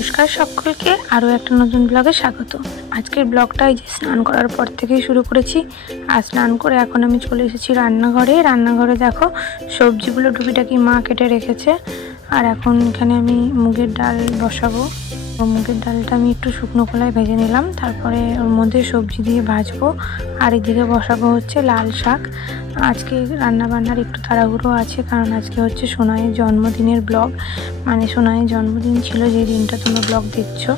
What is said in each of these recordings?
নমস্কার সকলকে, আরও একটা নতুন ব্লগে স্বাগত। আজকের ব্লগটা এই যে স্নান করার পর থেকেই শুরু করেছি। আর স্নান করে এখন আমি চলে এসেছি রান্নাঘরে দেখো সবজিগুলো টুকিটাকি মা কেটে রেখেছে। আর এখন এখানে আমি মুগের ডাল বসাবো। মুগের ডালটা আমি একটু শুকনো কলায় ভেজে নিলাম, তারপরে ওর মধ্যে সবজি দিয়ে ভাজবো। আর এদিকে বসাবো হচ্ছে লাল শাক। আজকে রান্নাবান্নার একটু তাড়াহুড়ো আছে, কারণ আজকে হচ্ছে সোনাইয়ের জন্মদিনের ব্লগ, মানে সোনাইয়ের জন্মদিন ছিল যে দিনটা তোমরা ব্লগ দেখছো।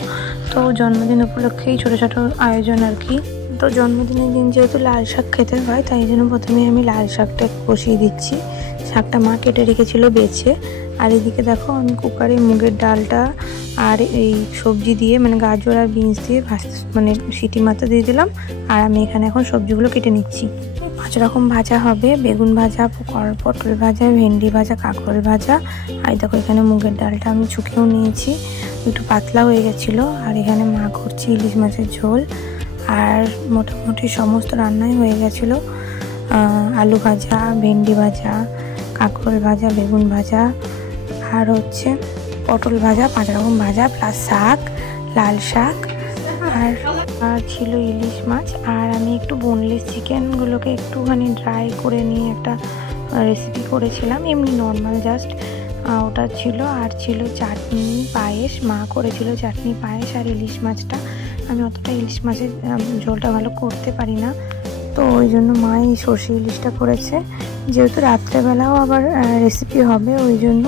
তো জন্মদিন উপলক্ষেই ছোটো ছোটো আয়োজন আর কি। তো জন্মদিনের দিন যেহেতু লাল শাক খেতে হয়, তাই জন্য প্রথমে আমি লাল শাকটা বসিয়ে দিচ্ছি। শাকটা মা কেটে রেখেছিল বেছে। আর এদিকে দেখো আমি কুকারে মুগের ডালটা আর এই সবজি দিয়ে, মানে গাজর আর বিনস দিয়ে মানে সিটি মাত্রা দিয়ে দিলাম। আর আমি এখানে এখন সবজিগুলো কেটে নিচ্ছি। 5 রকম ভাজা হবে: বেগুন ভাজা, পটল ভাজা, ভেন্ডি ভাজা, কাঁকরোল ভাজা। আর দেখো এখানে মুগের ডালটা আমি ছুঁকেও নিয়েছি, একটু পাতলা হয়ে গেছিলো। আর এখানে মা করছি ইলিশ মাছের ঝোল। আর মোটামুটি সমস্ত রান্নাই হয়ে গেছিলো। আলু ভাজা, ভেন্ডি ভাজা, কাঁকরোল ভাজা, বেগুন ভাজা, আর হচ্ছে পটল ভাজা, 5 রকম ভাজা প্লাস শাক, লাল শাক, আর ছিল ইলিশ মাছ। আর আমি একটু বোনলেস চিকেনগুলোকে একটুখানি ড্রাই করে নিয়ে একটা রেসিপি করেছিলাম, এমনি নর্মাল জাস্ট ওটা ছিল। আর ছিল চাটনি, পায়েস। মা করেছিল চাটনি, পায়েস আর ইলিশ মাছটা। আমি অতটা ইলিশ মাছের ঝোলটা ভালো করতে পারি না, তো ওই জন্য মা এই সর্ষে ইলিশটা করেছে। যেহেতু রাত্রেবেলাও আবার রেসিপি হবে, ওই জন্য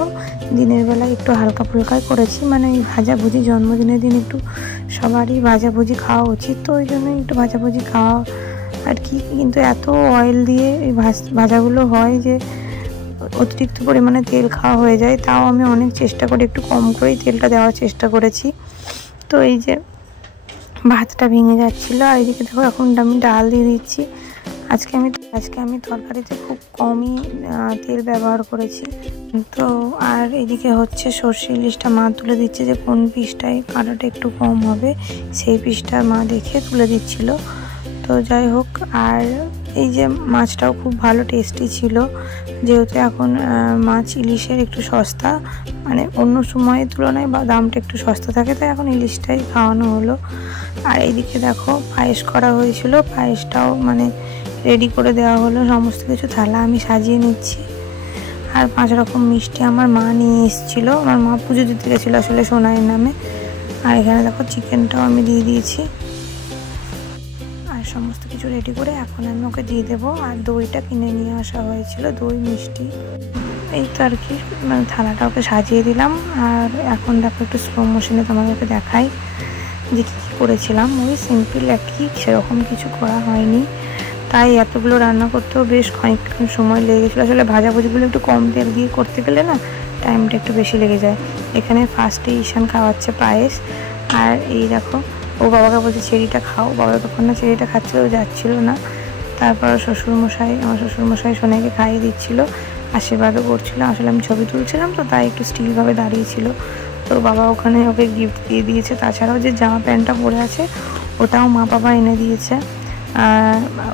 দিনের বেলা একটু হালকা ফুলকাই করেছি। মানে এই ভাজাভুজি, জন্মদিনের দিন একটু সবারই ভাজাভুজি খাওয়া উচিত, তো ওই জন্য একটু ভাজাভুজি খাওয়া আর কি। কিন্তু এত অয়েল দিয়ে এই ভাজাগুলো হয় যে অতিরিক্ত পরিমাণে তেল খাওয়া হয়ে যায়। তাও আমি অনেক চেষ্টা করে একটু কম করেই তেলটা দেওয়ার চেষ্টা করেছি। তো এই যে ভাতটা ভেঙে যাচ্ছিলো। আর এদিকে দেখো এখন আমি ডাল দিয়ে দিচ্ছি। আজকে আমি তরকারিতে খুব কমই তেল ব্যবহার করেছি। তো আর এদিকে হচ্ছে সর্ষে ইলিশটা মা তুলে দিচ্ছে, যে কোন পিসটায় কাঁটাটা একটু কম হবে সেই পিসটা মা দেখে তুলে দিচ্ছিল। তো যাই হোক, আর এই যে মাছটাও খুব ভালো টেস্টি ছিল। যেহেতু এখন মাছ ইলিশের একটু সস্তা, মানে অন্য সময়ের তুলনায় বা দামটা একটু সস্তা থাকে, তাই এখন ইলিশটাই খাওয়ানো হলো। আর এইদিকে দেখো পায়েস করা হয়েছিল, পায়েসটাও মানে রেডি করে দেওয়া হলো। সমস্ত কিছু থালা আমি সাজিয়ে নিচ্ছি। আর 5 রকম মিষ্টি আমার মা নিয়ে এসেছিলো। আমার মা পুজো দিতে গেছিলো আসলে সোনাইয়ের নামে। আর এখানে দেখো চিকেনটাও আমি দিয়ে দিয়েছি। আর সমস্ত কিছু রেডি করে এখন আমি ওকে দিয়ে দেবো। আর দইটা কিনে নিয়ে আসা হয়েছিল, দই মিষ্টি, এই তো আর কি। মানে থালাটা ওকে সাজিয়ে দিলাম। আর এখন দেখো একটু স্লো মোশনে তোমাদেরকে দেখাই যে কী কী করেছিলাম। ওই সিম্পল একই, সেরকম কিছু করা হয়নি। তাই এতগুলো রান্না করতেও বেশ খানিকক্ষণ সময় লেগে গেছিলো। আসলে ভাজাভুজিগুলো একটু কম তেল দিয়ে করতে গেলে না টাইমটা একটু বেশি লেগে যায়। এখানে ফার্স্টে ঈশান খাওয়াচ্ছে পায়েস। আর এই দেখো ও বাবাকে বলছে চেরিটা খাও, বাবা তখন না চেরিটা খাচ্ছিল, যাচ্ছিলো না। তারপর আমার শ্বশুরমশাই সোনাইকে খাইয়ে দিচ্ছিলো, আশীর্বাদও করছিল। আসলে আমি ছবি তুলছিলাম, তো তাই একটু স্টিলভাবে দাঁড়িয়েছিল। তো বাবা ওখানে ওকে গিফট দিয়ে দিয়েছে। তাছাড়াও যে জামা প্যান্টটা পরে আছে ওটাও মা বাবা এনে দিয়েছে,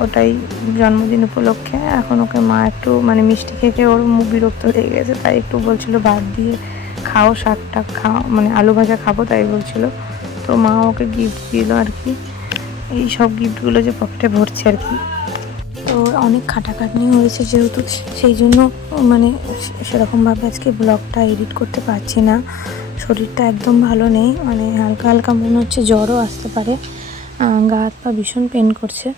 ওটাই জন্মদিন উপলক্ষে। এখন ওকে মা একটু মানে মিষ্টি খেয়ে ওর মুখ বিরক্ত হয়ে গেছে, তাই একটু বলছিল ভাত দিয়ে খাও, শাকটা খাও, মানে আলু ভাজা খাবো তাই বলছিল। তো মা ওকে গিফট দিল আর কি। এই সব গিফটগুলো যে পকেটে ভরছে আর কি। তো অনেক খাটাখাটনি হয়েছে যেহেতু, সেই জন্য মানে সেরকমভাবে আজকে ব্লগটা এডিট করতে পারছি না। শরীরটা একদম ভালো নেই, মানে হালকা হালকা মনে হচ্ছে জ্বরও আসতে পারে, গা হাত পা ভীষণ পেন করছে।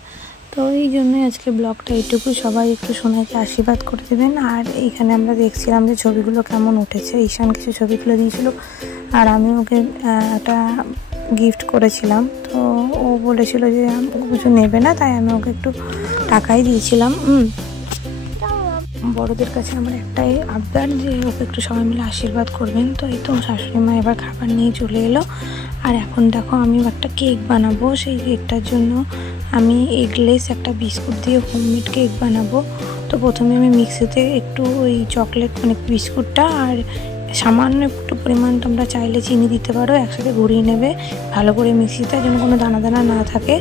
তো এই জন্যই আজকে ব্লগটা এইটুকু। সবাই একটু সোনাইকে আশীর্বাদ করে দেবেন। আর এইখানে আমরা দেখছিলাম যে ছবিগুলো কেমন উঠেছে। ঈশান কিছু ছবি তুলে দিয়েছিল, আর আমি ওকে একটা গিফট করেছিলাম। তো ও বলেছিল যে কিছু নেবে না, তাই আমি ওকে একটু টাকাই দিয়েছিলাম। বড়দের কাছে আমার একটাই আবদার যে ওকে একটু সবাই মিলে আশীর্বাদ করবেন। তো এই তো শাশুড়ি মা এবার খাবার নিয়ে চলে এলো। আর এখন দেখো আমি একটা কেক বানাবো। সেই কেকটার জন্য আমি এগলেস একটা বিস্কুট দিয়ে হোমমেড কেক বানাবো। তো প্রথমে আমি মিক্সিতে একটু ওই চকলেট মানে বিস্কুটটা আর সামান্য একটু পরিমাণ তোমরা চাইলে চিনি দিতে পারো, একসাথে ঘুরিয়ে নেবে ভালো করে মিক্সিতে, যেন কোনো দানা দানা না থাকে।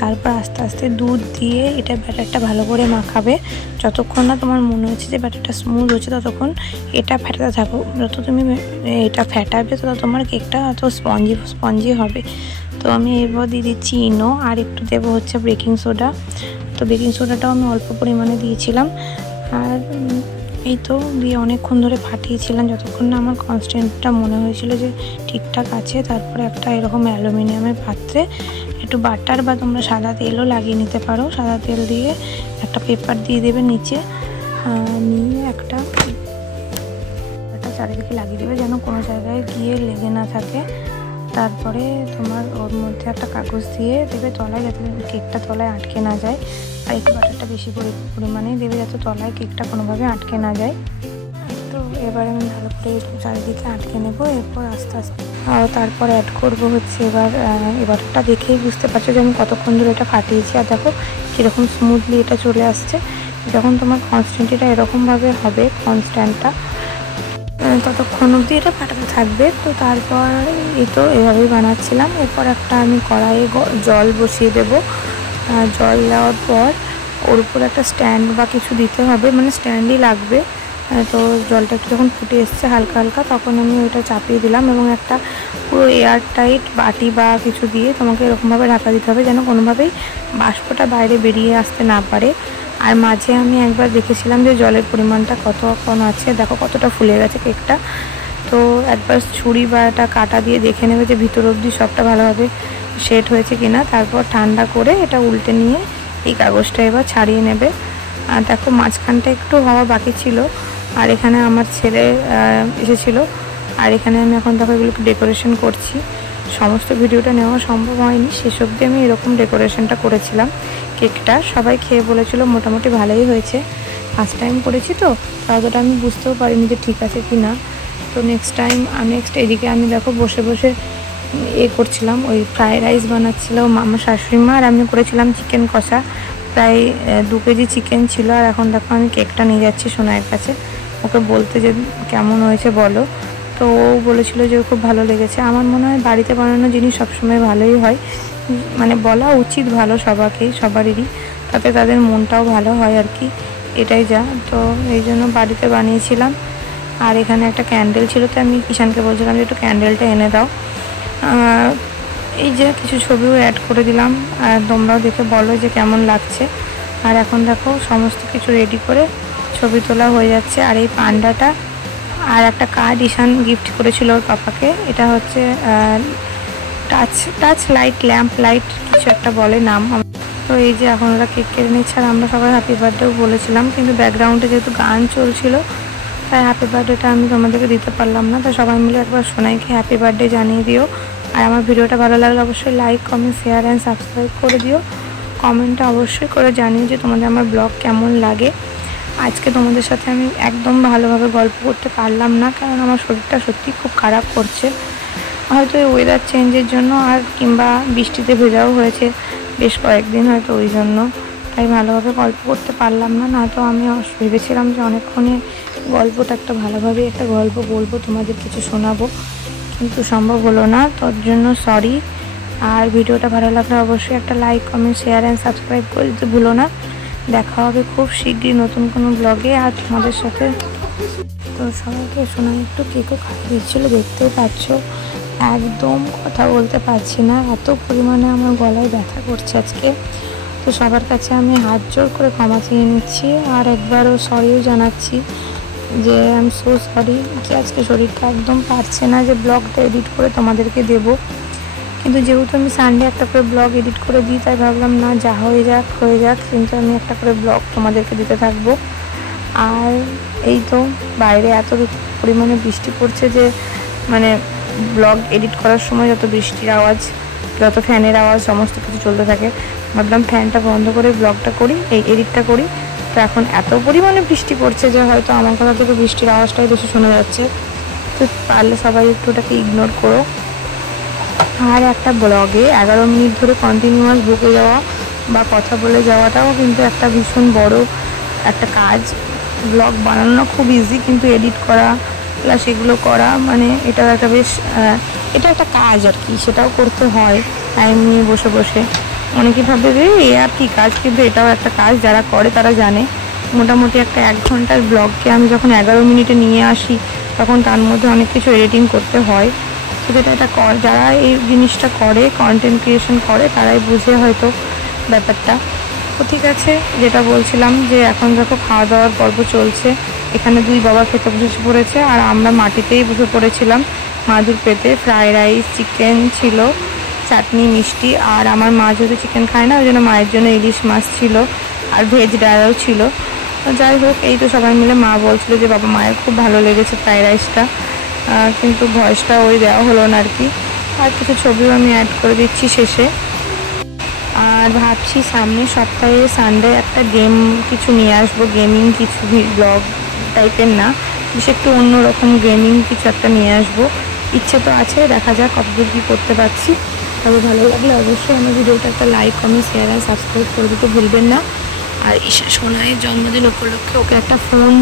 তারপর আস্তে আস্তে দুধ দিয়ে এটা ব্যাটারটা ভালো করে মাখাবে। যতক্ষণ না তোমার মনে হচ্ছে যে ব্যাটারটা স্মুথ হচ্ছে ততক্ষণ এটা ফেটাতে থাকো। যত তুমি এটা ফেটাবে তত তোমার কেকটা অত স্পঞ্জি হবে। তো আমি এবার দিয়ে দিচ্ছি ইনো, আর একটু দেবো হচ্ছে বেকিং সোডা। তো বেকিং সোডাটাও আমি অল্প পরিমাণে দিয়েছিলাম। আর এই তো দিয়ে অনেকক্ষণ ধরে ফাটিয়েছিলাম যতক্ষণ না আমার কনসিস্টেন্সিটা মনে হয়েছিল যে ঠিকঠাক আছে। তারপরে একটা এরকম অ্যালুমিনিয়ামের পাত্রে একটু বাটার বা তোমরা সাদা তেলও লাগিয়ে নিতে পারো। সাদা তেল দিয়ে একটা পেপার দিয়ে দেবে নিচে, নিয়ে একটা চারিদিকে লাগিয়ে দেবে যেন কোনো জায়গায় গিয়ে লেগে না থাকে। তারপরে তোমার ওর মধ্যে একটা কাগজ দিয়ে দেবে তলায়, যাতে কেকটা তলায় আটকে না যায়। আর একটু বাটারটা বেশি পরিমাণে দেবে যাতে তলায় কেকটা কোনোভাবে আটকে না যায়। তো এবার আমি ভালো করে চারিদিকে আটকে নেব। এরপর আস্তে আস্তে তারপর অ্যাড করবো হচ্ছে এবারটা দেখেই বুঝতে পারছো যে আমি কতক্ষণ ধরে এটা ফাটিয়েছি। আর দেখো কীরকম স্মুথলি এটা চলে আসছে। যখন তোমার কনস্ট্যান্টটা এরকমভাবে হবে, কনস্ট্যান্টটা ততক্ষণ অবধি এটা ফাটাতে থাকবে। তো তারপর এই তো এভাবেই বানাচ্ছিলাম। এরপর একটা আমি কড়াইয়ে জল বসিয়ে দেবো। জল দেওয়ার পর ওর উপর একটা স্ট্যান্ড বা কিছু দিতে হবে, মানে স্ট্যান্ডই লাগবে। তো জলটা একটু যখন ফুটে এসছে হালকা হালকা, তখন আমি ওইটা চাপিয়ে দিলাম এবং একটা পুরো এয়ার টাইট বাটি বা কিছু দিয়ে তোমাকে এরকমভাবে ঢাকা দিতে হবে যেন কোনোভাবেই বাষ্পটা বাইরে বেরিয়ে আসতে না পারে। আর মাঝে আমি একবার দেখেছিলাম যে জলের পরিমাণটা কতক্ষণ আছে, দেখো কতটা ফুলে গেছে কেকটা। তো একবার ছুরি বা একটা কাঁটা দিয়ে দেখে নেবে যে ভিতর অবধি সবটা ভালোভাবে সেট হয়েছে কিনা। তারপর ঠান্ডা করে এটা উল্টে নিয়ে এই কাগজটা এবার ছাড়িয়ে নেবে। আর দেখো মাঝখানটা একটু হওয়া বাকি ছিল, আর এখানে আমার ছেলে এসেছিলো। আর এখানে আমি এখন দেখো এগুলোকে ডেকোরেশন করছি। সমস্ত ভিডিওটা নেওয়া সম্ভব হয়নি, শেষ অবধি আমি এরকম ডেকোরেশনটা করেছিলাম। কেকটা সবাই খেয়ে বলেছিল মোটামুটি ভালোই হয়েছে। ফার্স্ট টাইম করেছি তো অতটা আমি বুঝতেও পারিনি যে ঠিক আছে কি না। তো নেক্সট এদিকে আমি দেখো বসে বসে করছিলাম, ওই ফ্রাইড রাইস বানাচ্ছিল আমার শাশুড়ি মা, আর আমি করেছিলাম চিকেন কষা। প্রায় 2 কেজি চিকেন ছিল। আর এখন দেখো আমি কেকটা নিয়ে যাচ্ছি সোনাইয়ের কাছে, ওকে বলতে যে কেমন হয়েছে বলো। তো ও বলেছিল যে খুব ভালো লেগেছে। আমার মনে হয় বাড়িতে বানানো জিনিস সবসময় ভালোই হয়, মানে বলা উচিত ভালো সবারই, তাতে তাদের মনটাও ভালো হয় আর কি, এটাই যা। তো এই জন্য বাড়িতে বানিয়েছিলাম। আর এখানে একটা ক্যান্ডেল ছিল, তো আমি কিষানকে বলছিলাম যে একটু ক্যান্ডেলটা এনে দাও। এই যে কিছু ছবিও অ্যাড করে দিলাম, আর তোমরাও দেখে বলো যে কেমন লাগছে। আর এখন দেখো সমস্ত কিছু রেডি করে ছবি তোলা হয়ে যাচ্ছে। আর এই পান্ডাটা আর একটা কার্ড ঈশান গিফট করেছিল ওর পাপাকে। এটা হচ্ছে টাচ ল্যাম্প লাইট কিছু একটা বলে নাম। তো এই যে এখন ওরা কেক কেটে নিচ্ছে, আর আমরা সবাই হ্যাপি বার্থডেও বলেছিলাম, কিন্তু ব্যাকগ্রাউন্ডে যেহেতু গান চলছিল তাই হ্যাপি বার্থডেটা আমি তোমাদেরকে দিতে পারলাম না। তো সবাই মিলে একবার সোনাইকে হ্যাপি বার্থডে জানিয়ে দিও। আর আমার ভিডিওটা ভালো লাগলে অবশ্যই like, comment, share and subscribe করে দিও। কমেন্টটা অবশ্যই করে জানিও যে তোমাদের আমার ব্লগ কেমন লাগে। আজকে তোমাদের সাথে আমি একদম ভালোভাবে গল্প করতে পারলাম না, কারণ আমার শরীরটা সত্যি খুব খারাপ করছে। হয়তো এই ওয়েদার চেঞ্জের জন্য, আর কিংবা বৃষ্টিতে ভেজাও হয়েছে বেশ কয়েকদিন, হয়তো ওই জন্য তাই ভালোভাবে গল্প করতে পারলাম না। না তো আমি ভেবেছিলাম যে অনেকক্ষণে গল্পটা একটা ভালোভাবে একটা গল্প বলবো, তোমাদের কিছু শোনাবো, কিন্তু সম্ভব হলো না। তোর জন্য সরি। আর ভিডিওটা ভালো লাগলে অবশ্যই একটা like, comment, share and subscribe করে দিতে ভুলো না। দেখা হবে খুব শীঘ্রই নতুন কোনো ব্লগে আর তোমাদের সাথে। তো সবাইকে শোনা একটু কেকও খাইয়ে দিচ্ছিলো, দেখতেও পাচ্ছ। একদম কথা বলতে পারছি না, এত পরিমাণে আমার গলায় ব্যথা করছে আজকে। তো সবার কাছে আমি হাত জোর করে ক্ষমা চেয়ে নিচ্ছি, আর একবারও সরিও জানাচ্ছি যে আই এম সো সরি কি আজকে শরীরটা একদম পারছে না যে ব্লগটা এডিট করে তোমাদেরকে দেব। কিন্তু যেহেতু আমি সানডে একটা করে ব্লগ এডিট করে দিই, তাই ভাবলাম না যা হয়ে যাক, কিন্তু আমি একটা করে ব্লগ তোমাদেরকে দিতে থাকবো। আর এই তো বাইরে এত পরিমাণে বৃষ্টি পড়ছে যে মানে ব্লগ এডিট করার সময় যত বৃষ্টির আওয়াজ, যত ফ্যানের আওয়াজ সমস্ত কিছু চলতে থাকে, ভাবলাম ফ্যানটা বন্ধ করে ব্লগটা করি, এই এডিটটা করি। তো এখন এত পরিমাণে বৃষ্টি পড়ছে যে হয়তো আমার কথা থেকে বৃষ্টির আওয়াজটাই বেশি শোনা যাচ্ছে। তো পারলে সবাই একটু ওটাকে ইগনোর করো। আর একটা ব্লগে 11 মিনিট ধরে কন্টিনিউয়াস বকে যাওয়া বা কথা বলে যাওয়াটাও কিন্তু একটা ভীষণ বড় একটা কাজ। ব্লগ বানানো খুব ইজি, কিন্তু এডিট করা প্লাস এগুলো করা মানে এটাও একটা বেশ এটা একটা কাজ আর কি, সেটাও করতে হয় টাইম নিয়ে বসে বসে। অনেকে ভাবে যে এ আর কি কাজ, কিন্তু এটাও একটা কাজ, যারা করে তারা জানে। মোটামুটি একটা 1 ঘন্টার ব্লগকে আমি যখন 11 মিনিটে নিয়ে আসি তখন তার মধ্যে অনেক কিছু এডিটিং করতে হয়। তো এটা যারা এই জিনিসটা করে, কন্টেন্ট ক্রিয়েশন করে, তারাই বুঝে হয়তো ব্যাপারটা। তো ঠিক আছে, যেটা বলছিলাম যে এখন দেখো খাওয়া দাওয়ার পর্ব চলছে। এখানে 2 বাবা খেতে বসে পড়েছে আর আমরা মাটিতেই বসে পড়েছিলাম মাদুর পেতে। ফ্রাইড রাইস, চিকেন ছিল, চাটনি, মিষ্টি। আর আমার মা যেহেতু চিকেন খায় না, ওই জন্য মায়ের জন্য ইলিশ মাছ ছিল আর ভেজ ডালও ছিল। যাই হোক, এই তো সবাই মিলে। মা বলছিল যে বাবা মায়ের খুব ভালো লেগেছে ফ্রাইড রাইসটা, কিন্তু ভয়েসটা ওই দেওয়া হলো না আর কি। আর কিছু ছবিও আমি অ্যাড করে দিচ্ছি শেষে। আর ভাবছি সামনের সপ্তাহে সানডে একটা গেম কিছু নিয়ে আসবো, গেমিং কিছু ব্লগ টাইপের না, বেশ একটু অন্যরকম গেমিং কিছু একটা নিয়ে আসবো। ইচ্ছে তো আছে, দেখা যাক কতদূর কী করতে পারছি। তবে ভালো লাগলে অবশ্যই আমার ভিডিওটা একটা লাইক, কমেন্ট, শেয়ার আর সাবস্ক্রাইব করে দিতে ভুলবেন না। আর ঈশা সোনাইয়ের জন্মদিন উপলক্ষে ওকে একটা ফোন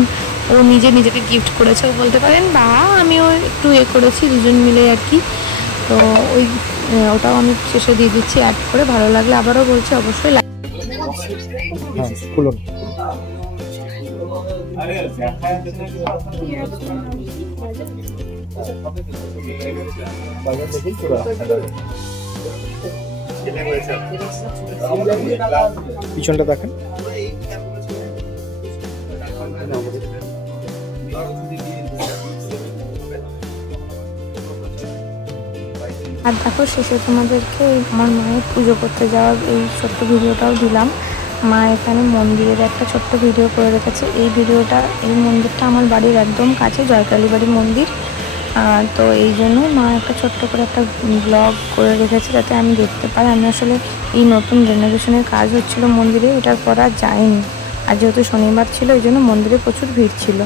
ও নিজেকে গিফট করেছে ও বলতে পারেন, বা আমিও একটু করেছি দুজন মিলে আর কি। তো ওটাও আমি শেষে দিয়ে দিচ্ছি অ্যাড করে। ভালো লাগলে আবারও বলছি অবশ্যই লাইক। পিছনটা দেখেন। আর দেখো শেষে তোমাদেরকে আমার মায়ের পুজো করতে যাওয়ার এই ছোট্ট ভিডিওটাও দিলাম। মা এখানে মন্দিরের একটা ছোট্ট ভিডিও করে রেখেছে। এই মন্দিরটা আমার বাড়ির একদম কাছে, জয়কালী বাড়ির মন্দির। তো এই জন্য মা একটা ছোট্ট করে একটা ব্লগ করে রেখেছে যাতে আমি দেখতে পাই। আমি আসলে এই নতুন রেনোভেশনের কাজ হচ্ছিল মন্দিরে, এটার পর আর যাইনি। আর যেহেতু শনিবার ছিল, এই জন্য মন্দিরে প্রচুর ভিড় ছিল।